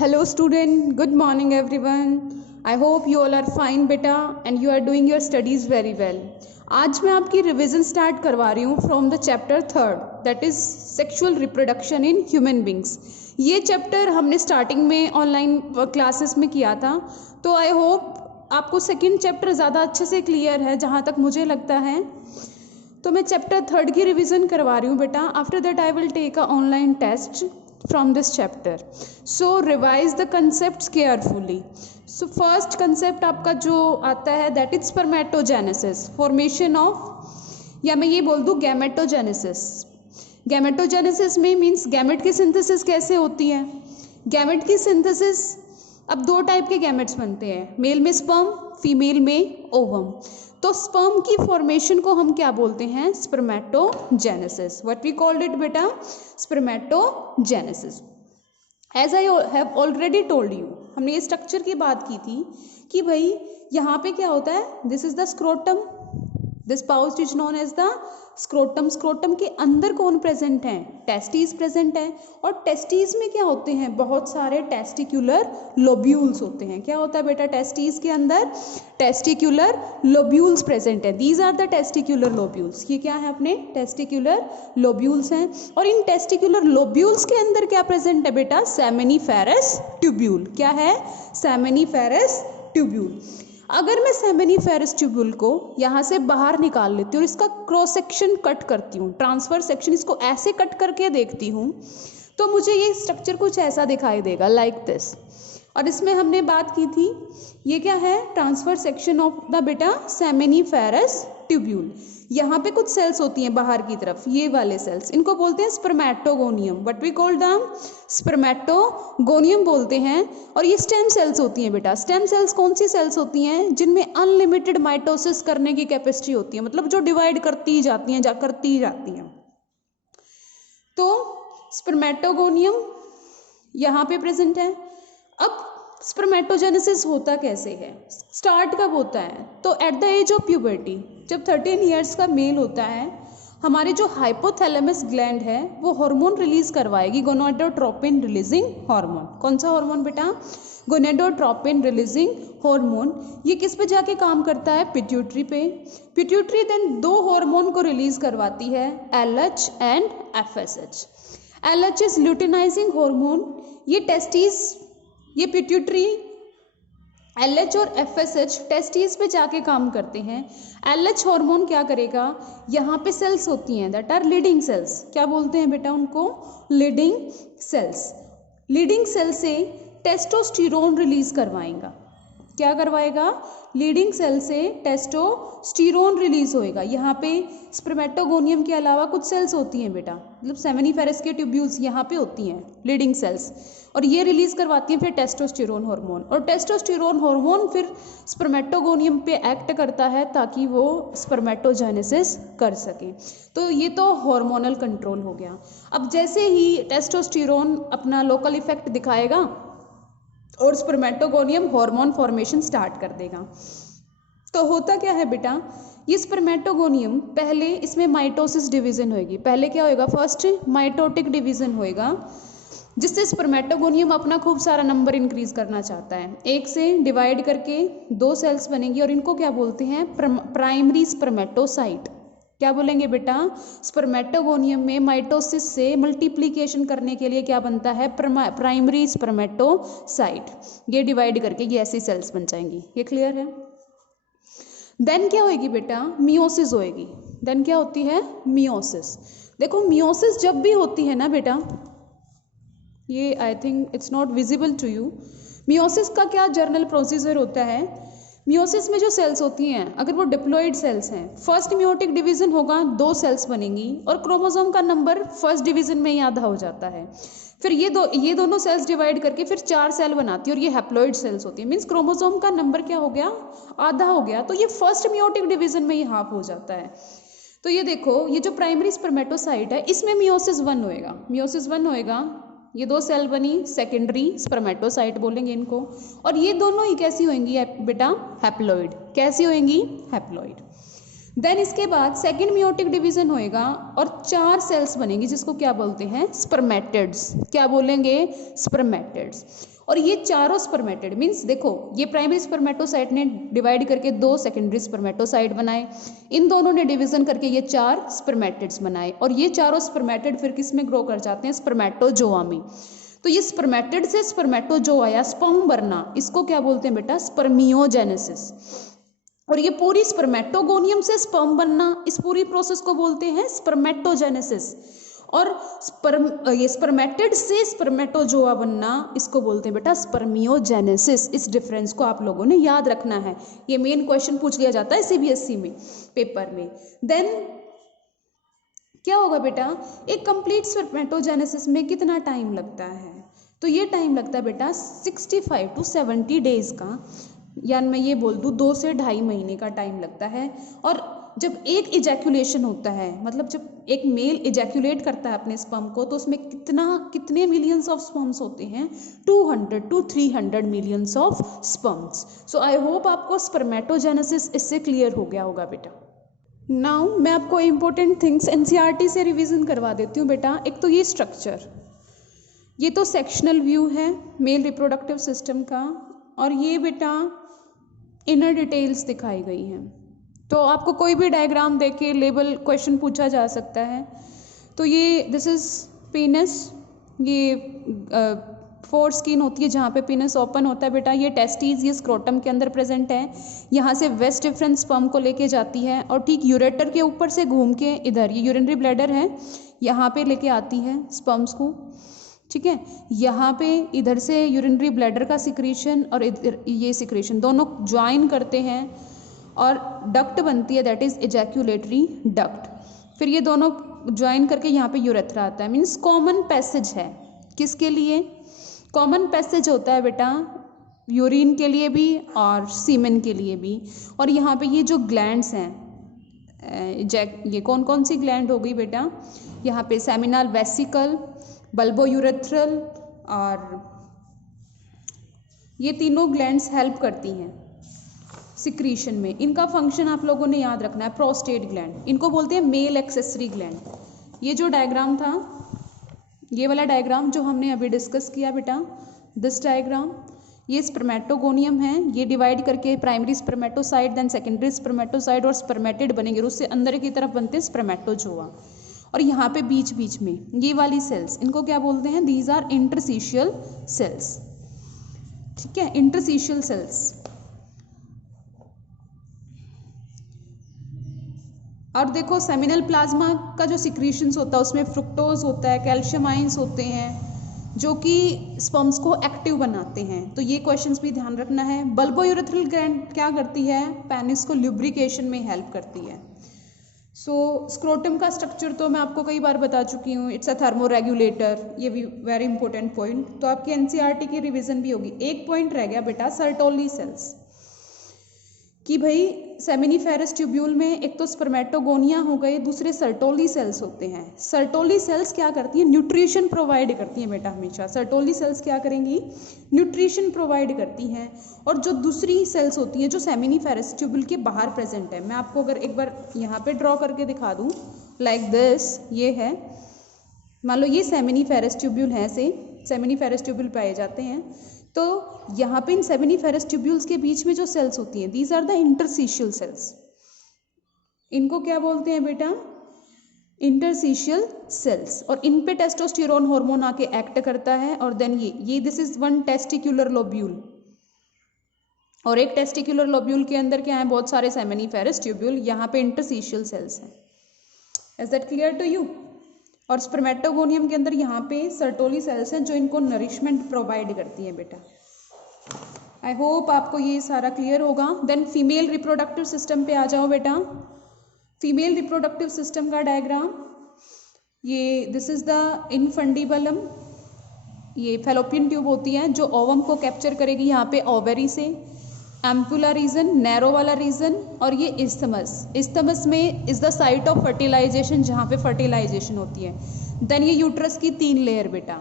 Hello student, good morning everyone. I hope you all are fine beta and you are doing your studies very well. आज मैं आपकी revision start करवा रही हूँ from the chapter third that is sexual reproduction in human beings. ये chapter हमने starting में online classes में किया था, तो आई होप आपको सेकंड चैप्टर ज़्यादा अच्छे से क्लियर है जहाँ तक मुझे लगता है. तो मैं चैप्टर थर्ड की रिवीजन करवा रही हूँ बेटा. After that I will take a online test from this chapter. So revise the concepts carefully. So first concept आपका जो आता है that is spermatogenesis, formation of, या मैं ये बोल दूँ gametogenesis. Gametogenesis में मीन्स गैमेट की सिंथेसिस कैसे होती है. गैमेट की सिंथेसिस, अब दो टाइप के गैमेट्स बनते हैं, मेल में स्पर्म, फीमेल में ओवम. तो स्पर्म की फॉर्मेशन को हम क्या बोलते हैं, spermatogenesis. What we called it बेटा, spermatogenesis. As I have already told you, हमने ये स्ट्रक्चर की बात की थी कि भाई यहाँ पे क्या होता है, this is the scrotum, this pouch is known as the scrotum. Scrotum के अंदर कौन प्रेजेंट है, टेस्टिस प्रेजेंट है. और टेस्टिस में क्या होते हैं, बहुत सारे टेस्टिक्युलर लोब्यूल्स होते हैं. क्या होता है बेटा, टेस्टिस के अंदर टेस्टिक्युलर लोब्यूल्स प्रेजेंट है. These are the testicular lobules. ये क्या है, अपने टेस्टिक्युलर लोब्यूल्स हैं. और इन टेस्टिक्युलर लोब्यूल्स के अंदर क्या प्रेजेंट है बेटा, सेमिनिफेरस ट्यूब्यूल. क्या है, सेमिनिफेरस ट्यूब्यूल. अगर मैं सेमिनिफेरस ट्यूब्यूल को यहाँ से बाहर निकाल लेती हूँ और इसका क्रॉस सेक्शन कट करती हूँ, ट्रांसफर सेक्शन, इसको ऐसे कट करके देखती हूँ, तो मुझे ये स्ट्रक्चर कुछ ऐसा दिखाई देगा, लाइक दिस. और इसमें हमने बात की थी, ये क्या है, ट्रांसफर सेक्शन ऑफ द बेटा सेमिनिफेरस ट्यूब्यूल. यहाँ पे कुछ सेल्स होती हैं बाहर की तरफ, ये वाले सेल्स, इनको बोलते हैं spermatogonium. What we call them, spermatogonium बोलते हैं. और ये स्टेम सेल्स होती हैं बेटा. स्टेम सेल्स कौन सी सेल्स होती हैं, जिनमें अनलिमिटेड माइटोसिस करने की कैपेसिटी होती है, मतलब जो डिवाइड करती जाती हैं, करती जाती हैं. तो स्पर्मेटोगोनियम यहाँ पे प्रेजेंट है. अब स्पर्मेटोजेनेसिस होता कैसे है, स्टार्ट कब होता है, तो at the age of puberty, जब 13 ईयर्स का मेल होता है, हमारे जो हाइपोथैलेमस ग्लैंड है वो हार्मोन रिलीज करवाएगी, गोनाडोट्रोपिन रिलीजिंग हार्मोन. कौन सा हार्मोन बेटा, गोनाडोट्रोपिन रिलीजिंग हार्मोन. ये किस पे जाके काम करता है, पिट्यूटरी पे. पिट्यूटरी देन दो हार्मोन को रिलीज करवाती है, LH and FSH. LH is luteinizing hormone. ये टेस्टिस, ये पिट्यूटरी, LH और FSH टेस्टिस पे जाके काम करते हैं. LH हार्मोन क्या करेगा, यहाँ पे सेल्स होती हैं दैट आर लीडिंग सेल्स. क्या बोलते हैं बेटा उनको, लीडिंग सेल्स. लीडिंग सेल से टेस्टोस्टेरोन रिलीज करवाएगा. क्या करवाएगा, लीडिंग सेल से टेस्टोस्टेरोन रिलीज होएगा. यहाँ पे स्पर्मेटोगोनियम के अलावा कुछ सेल्स होती हैं बेटा, मतलब सेमिनिफेरस के ट्यूब्यूल्स यहाँ पे होती हैं, लीडिंग सेल्स, और ये रिलीज करवाती हैं फिर टेस्टोस्टेरोन हार्मोन. और टेस्टोस्टेरोन हार्मोन फिर स्पर्मेटोगोनियम पे एक्ट करता है ताकि वो स्पर्मेटोजेनेसिस कर सके. तो ये तो हार्मोनल कंट्रोल हो गया. अब जैसे ही टेस्टोस्टेरोन अपना लोकल इफेक्ट दिखाएगा और स्पर्मेटोगोनियम हार्मोन फॉर्मेशन स्टार्ट कर देगा. तो होता क्या है बेटा, ये स्पर्मेटोगोनियम पहले, इसमें माइटोसिस डिवीजन होएगी. पहले क्या होएगा, फर्स्ट माइटोटिक डिवीजन होएगा, जिससे स्पर्मेटोगोनियम अपना खूब सारा नंबर इंक्रीज करना चाहता है. एक से डिवाइड करके दो सेल्स बनेंगी और इनको क्या बोलते हैं, प्राइमरी स्पर्मेटोसाइट. क्या बोलेंगे बेटा, स्पर्मेटोगोनियम में माइटोसिस से मल्टीप्लिकेशन करने के लिए क्या बनता है, प्राइमरी स्पर्मेटोसाइट. ये डिवाइड करके ये ऐसी सेल्स बन जाएंगी. ये क्लियर है. देन क्या होएगी बेटा, मियोसिस होएगी. देन क्या होती है, मियोसिस. देखो मियोसिस जब भी होती है ना बेटा, ये I think it's not visible to you. Meiosis का क्या जर्नल प्रोसीजर होता है, मियोसिस में जो सेल्स होती हैं, अगर वो डिप्लॉइड सेल्स हैं, फर्स्ट मियोटिक डिवीजन होगा, दो सेल्स बनेंगी और क्रोमोसोम का नंबर फर्स्ट डिवीजन में ही आधा हो जाता है. फिर ये दोनों सेल्स डिवाइड करके फिर 4 सेल बनाती है और ये हैप्लॉइड सेल्स होती है. मीन्स क्रोमोसोम का नंबर क्या हो गया, आधा हो गया. तो ये फर्स्ट मियोटिक डिवीजन में ही हाफ हो जाता है. तो ये देखो, ये जो प्राइमरी स्पर्मेटोसाइट है, इसमें मियोसिस 1 होएगा. मियोसिस 1 होएगा, ये दो सेल बनी, सेकेंडरी स्पर्मेटोसाइट बोलेंगे इनको. और ये दोनों ही कैसी होंगी बेटा, हैप्लॉइड. कैसी होंगी, हैप्लॉइड. देन इसके बाद सेकेंड मियोटिक डिवीजन होएगा और 4 सेल्स बनेंगी जिसको क्या बोलते हैं, स्पर्मेटिड्स। क्या बोलेंगे, स्पर्मेटिड्स। और ये चारों स्पर्मेटिड मीन्स देखो, ये प्राइमरी स्पर्मेटोसाइट ने डिवाइड करके 2 सेकेंडरी स्पर्मेटोसाइट बनाए, इन दोनों ने डिवीजन करके ये 4 स्पर्मेटिड्स बनाए, और ये चारों स्पर्मेटिड फिर किस में ग्रो कर जाते हैं, स्पर्मेटोजोआ में। तो ये स्पर्मेटिड से स्पर्मेटोजोआ या स्पर्म बनना, इसको क्या बोलते हैं बेटा, स्पर्मियोजेनेसिस। और ये पूरी स्पर्मेटोगोनियम से स्पर्म बनना, इस पूरी प्रोसेस को बोलते हैं स्पर्मेटोजेनेसिस। और ये स्पर्मेटिड से स्पर्मेटोजोआ बनना, इसको बोलते हैं बेटा स्पर्मियोजेनेसिस। इस डिफरेंस को आप लोगों ने याद रखना है, ये मेन क्वेश्चन पूछ लिया जाता है सीबीएसई में पेपर में। देन क्या होगा बेटा, एक कंप्लीट स्पर्मेटोजेनेसिस में कितना टाइम लगता है, तो ये टाइम लगता है बेटा 65 to 70 डेज का, यानी मैं ये बोल दूँ 2 से 2.5 महीने का टाइम लगता है। और जब एक इजैक्यूलेशन होता है, मतलब जब एक मेल इजैक्यूलेट करता है अपने स्पर्म को, तो उसमें कितने मिलियंस ऑफ स्पर्म्स होते हैं, 200 to 300 millions of sperms. So I hope आपको स्पर्मेटोजेनेसिस इससे क्लियर हो गया होगा बेटा। नाउ मैं आपको इम्पोर्टेंट थिंग्स एनसीईआरटी से रिवीजन करवा देती हूँ बेटा। एक तो ये स्ट्रक्चर, ये तो सेक्शनल व्यू है मेल रिप्रोडक्टिव सिस्टम का, और ये बेटा इनर डिटेल्स दिखाई गई हैं। तो आपको कोई भी डायग्राम देके लेबल क्वेश्चन पूछा जा सकता है। तो ये दिस इज पीनस, ये 4 स्किन होती है जहाँ पे पीनस ओपन होता है बेटा। ये टेस्टीज, ये स्क्रोटम के अंदर प्रेजेंट है। यहाँ से वेस्ट डिफरेंस स्पर्म को लेके जाती है और ठीक यूरेटर के ऊपर से घूम के इधर, ये यूरिनरी ब्लैडर है, यहाँ पे लेके आती है स्पर्म्स को, ठीक है। यहाँ पे इधर से यूरिनरी ब्लैडर का सिक्रीशन और इधर ये सिक्रीशन दोनों ज्वाइन करते हैं और डक्ट बनती है, दैट इज इजैक्यूलेटरी डक्ट। फिर ये दोनों ज्वाइन करके यहाँ पे यूरेथ्रा आता है, मीन्स कॉमन पैसेज है। किसके लिए कॉमन पैसेज होता है बेटा, यूरिन के लिए भी और सीमेन के लिए भी। और यहाँ पे ये जो ग्लैंड्स हैं, ये कौन कौन सी ग्लैंड हो गई बेटा, यहाँ पे सेमिनल वेसिकल, बल्बो यूरेथ्रल, और ये तीनों ग्लैंड्स हेल्प करती हैं सिक्रीशन में। इनका फंक्शन आप लोगों ने याद रखना है, प्रोस्टेट ग्लैंड, इनको बोलते हैं मेल एक्सेसरी ग्लैंड। ये जो डायग्राम था, ये वाला डायग्राम जो हमने अभी डिस्कस किया बेटा, दिस डायग्राम, ये स्पर्मेटोगोनियम है, ये डिवाइड करके primary spermatocyte, then secondary spermatocyte और स्पर्मेटिड बनेंगे, उससे अंदर की तरफ बनते हैं स्पर्मेटोजोआ। और यहाँ पे बीच बीच में ये वाली सेल्स, इनको क्या बोलते हैं, दीज आर इंटरस्टिशियल सेल्स, ठीक है, इंटरस्टिशियल सेल्स। और देखो सेमिनल प्लाज्मा का जो सिक्रीशंस होता है उसमें फ्रुक्टोज होता है, कैल्शियम आयंस होते हैं जो कि स्पर्म्स को एक्टिव बनाते हैं। तो ये क्वेश्चंस भी ध्यान रखना है। बल्बो यूरेथ्रल ग्लैंड क्या करती है, पेनिस को ल्यूब्रिकेशन में हेल्प करती है। सो स्क्रोटम का स्ट्रक्चर तो मैं आपको कई बार बता चुकी हूँ, इट्स अ थर्मोरेगुलेटर, ये भी वेरी इंपॉर्टेंट पॉइंट। तो आपकी एनसीईआरटी की रिवीजन भी होगी। एक पॉइंट रह गया बेटा, सर्टोली सेल्स, कि भाई सेमिनिफेरस ट्यूब्यूल में एक तो स्पर्मेटोगोनिया हो गए, दूसरे सर्टोली सेल्स होते हैं। सर्टोली सेल्स क्या करती हैं, न्यूट्रिशन प्रोवाइड करती हैं बेटा हमेशा। सर्टोली सेल्स क्या करेंगी, न्यूट्रिशन प्रोवाइड करती हैं। और जो दूसरी सेल्स होती हैं जो सेमिनिफेरस ट्यूब्यूल के बाहर प्रेजेंट है, मैं आपको अगर एक बार यहाँ पे ड्रॉ करके दिखा दूँ, लाइक दिस, ये है, मान लो ये सेमिनिफेरस ट्यूब्यूल है, से सेमिनिफेरस ट्यूब्यूल पाए जाते हैं। तो यहाँ पे इन सेमिनिफेरस ट्यूब्यूल्स के बीच में जो सेल्स होती हैं, these are the interstitial cells. इनको क्या बोलते हैं बेटा, इंटरस्टिशियल सेल्स। और इन पे टेस्टोस्टेरोन हार्मोन आके एक्ट करता है। और देन ये this is one testicular lobule, और एक टेस्टिकुलर लोब्यूल के अंदर क्या है, बहुत सारे सेमिनिफेरस ट्यूब्यूल, यहाँ पे इंटरस्टिशियल सेल्स हैं। Is that clear to you. और स्पर्मेटोगोनियम के अंदर यहाँ पे सर्टोली सेल्स हैं जो इनको नरिशमेंट प्रोवाइड करती हैं बेटा। आई होप आपको ये सारा क्लियर होगा। देन फीमेल रिप्रोडक्टिव सिस्टम पे आ जाओ बेटा। फीमेल रिप्रोडक्टिव सिस्टम का डायग्राम, ये दिस इज द इनफंडिबलम, ये फेलोपियन ट्यूब होती है जो ओवम को कैप्चर करेगी यहाँ पे ओवेरी से। एम्पुला रीजन, नैरो वाला रीजन, और ये इस्थमस। इस्थमस में is the site of fertilization, जहाँ पे फर्टिलाइजेशन होती है। देन ये यूट्रस की 3 लेयर बेटा।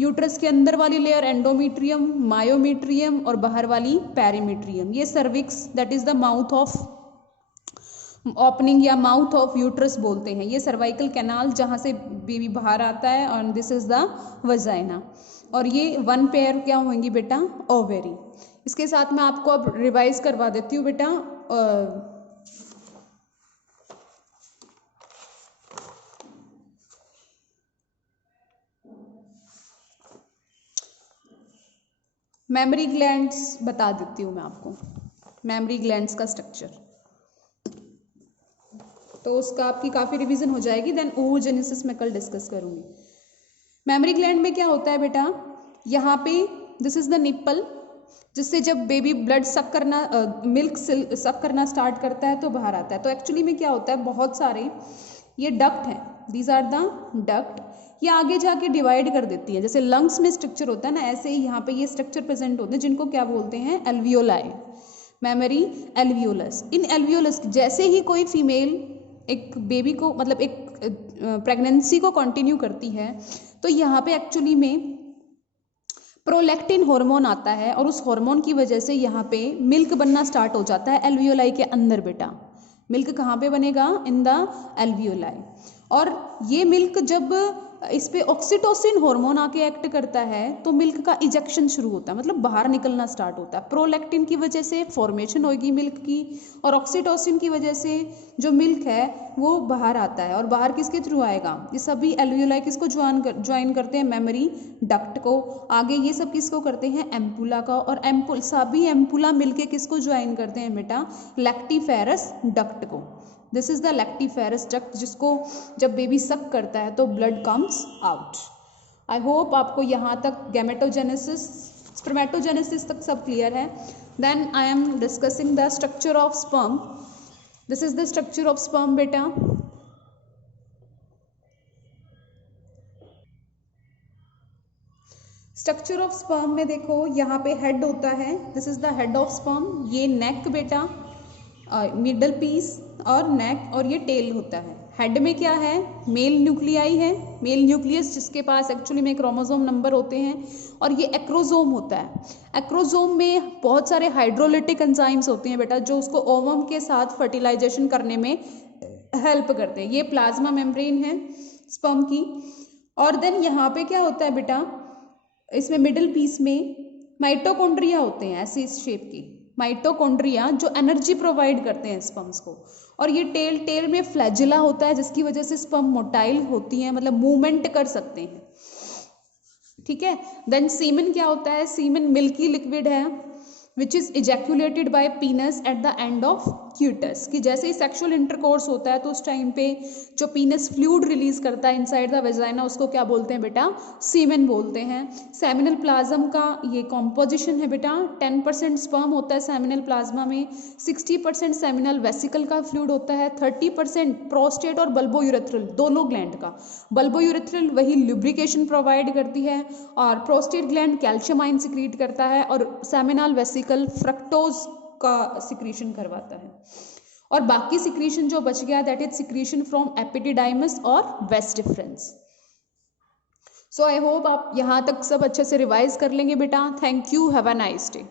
यूट्रस के अंदर वाली लेयर एंडोमीट्रियम, मायोमीट्रियम, और बाहर वाली पेरीमीट्रियम। ये cervix, that is the mouth of opening या माउथ ऑफ यूट्रस बोलते हैं, ये सर्वाइकल कैनाल जहाँ से बेबी बाहर आता है, और दिस इज द वजाइना। और ये 1 पेयर क्या होंगी बेटा, ओवेरी। इसके साथ मैं आपको अब रिवाइज करवा देती हूँ बेटा। मेमोरी ग्लैंड्स बता देती हूँ मैं आपको, मेमोरी ग्लैंड्स का स्ट्रक्चर, तो उसका आपकी काफ़ी रिवीजन हो जाएगी। देन oogenesis मैं कल डिस्कस करूँगी। मेमोरी ग्लैंड में क्या होता है बेटा, यहाँ पे दिस इज द निप्पल, जिससे जब बेबी ब्लड सक करना मिल्क सक करना स्टार्ट करता है तो बाहर आता है। तो एक्चुअली में क्या होता है, बहुत सारे ये डक्ट हैं, दीज आर द डक्ट, ये आगे जाके डिवाइड कर देती है। जैसे लंग्स में स्ट्रक्चर होता है ना, ऐसे ही यहाँ पे ये स्ट्रक्चर प्रेजेंट होते हैं, जिनको क्या बोलते हैं, एल्वियोलाई, मेमोरी एल्वियोलस। इन एल्वियोलस जैसे ही कोई फीमेल एक बेबी को, मतलब एक प्रेगनेंसी को कंटिन्यू करती है, तो यहाँ पे एक्चुअली में प्रोलैक्टिन हार्मोन आता है, और उस हार्मोन की वजह से यहाँ पे मिल्क बनना स्टार्ट हो जाता है एल्वियोलाई के अंदर बेटा। मिल्क कहाँ पे बनेगा, इन द एल्वियोलाई। और ये मिल्क जब इस पे ऑक्सीटोसिन हार्मोन आके एक्ट करता है, तो मिल्क का इजेक्शन शुरू होता है, मतलब बाहर निकलना स्टार्ट होता है। प्रोलैक्टिन की वजह से फॉर्मेशन होगी मिल्क की, और ऑक्सीटोसिन की वजह से जो मिल्क है वो बाहर आता है। और बाहर किसके थ्रू आएगा, ये सभी एल्वियोलाई किसको ज्वाइन करते हैं, मेमोरी डक्ट को। आगे ये सब किसको करते हैं, एम्पुला का, और सभी एम्पुला मिलके किसको ज्वाइन करते हैं बेटा, लैक्टिफेरस डक्ट को। This is the lactiferous duct, जिसको जब बेबी सक करता है तो blood comes out. I hope आपको यहाँ तक गैमेटोजेनेसिस, स्पर्मेटोजेनेसिस तक सब क्लियर है। Then I am discussing the structure of sperm. This is the structure of sperm बेटा। स्ट्रक्चर ऑफ स्पर्म में देखो, यहाँ पे हेड होता है, this is the head of sperm. ये नेक बेटा, मिडल पीस और नेक, और ये टेल होता है। हेड में क्या है, मेल न्यूक्लियाई है, मेल न्यूक्लियस, जिसके पास एक्चुअली में क्रोमोसोम नंबर होते हैं, और ये एक्रोजोम होता है। एक्रोजोम में बहुत सारे हाइड्रोलिटिक एंजाइम्स होते हैं बेटा, जो उसको ओवम के साथ फर्टिलाइजेशन करने में हेल्प करते हैं। ये प्लाज्मा मेम्ब्रेन है स्पर्म की। और देन यहाँ पे क्या होता है बेटा, इसमें मिडिल पीस में माइटोकॉन्ड्रिया होते हैं, ऐसी इस शेप की माइटोकॉन्ड्रिया, जो एनर्जी प्रोवाइड करते हैं स्पर्म्स को। और ये टेल में फ्लैजिला होता है, जिसकी वजह से स्पर्म मोटाइल होती हैं, मतलब मूवमेंट कर सकते हैं, ठीक है। देन सीमेन क्या होता है, सीमेन मिल्की लिक्विड है, which is ejaculated by penis at the end of coitus, कि जैसे ही सेक्सुअल इंटरकोर्स होता है तो उस टाइम पे जो पीनस फ्लूइड रिलीज करता है इनसाइड द वेजाइना, उसको क्या बोलते हैं बेटा, सीमेन बोलते हैं। सेमिनल प्लाज्म का ये कॉम्पोजिशन है बेटा, 10% स्पर्म होता है सेमिनल प्लाज्मा में, 60% सेमिनल वेसिकल का फ्लूइड होता है, 30% प्रोस्टेट और बल्बो यूरेथ्रल दोनों ग्लैंड का। बल्बो यूरेथ्रल वही लुब्रिकेशन प्रोवाइड करती है, और prostate gland calcium ion secrete करता है, और सेमिनल वेसिकल फ्रक्टोज का सिक्रीशन करवाता है। और बाकी सिक्रीशन जो बच गया, that is secretion from epididymis और वेस डिफरेंस। सो आई होप आप यहाँ तक सब अच्छे से रिवाइज कर लेंगे बेटा। Thank you, have a nice day.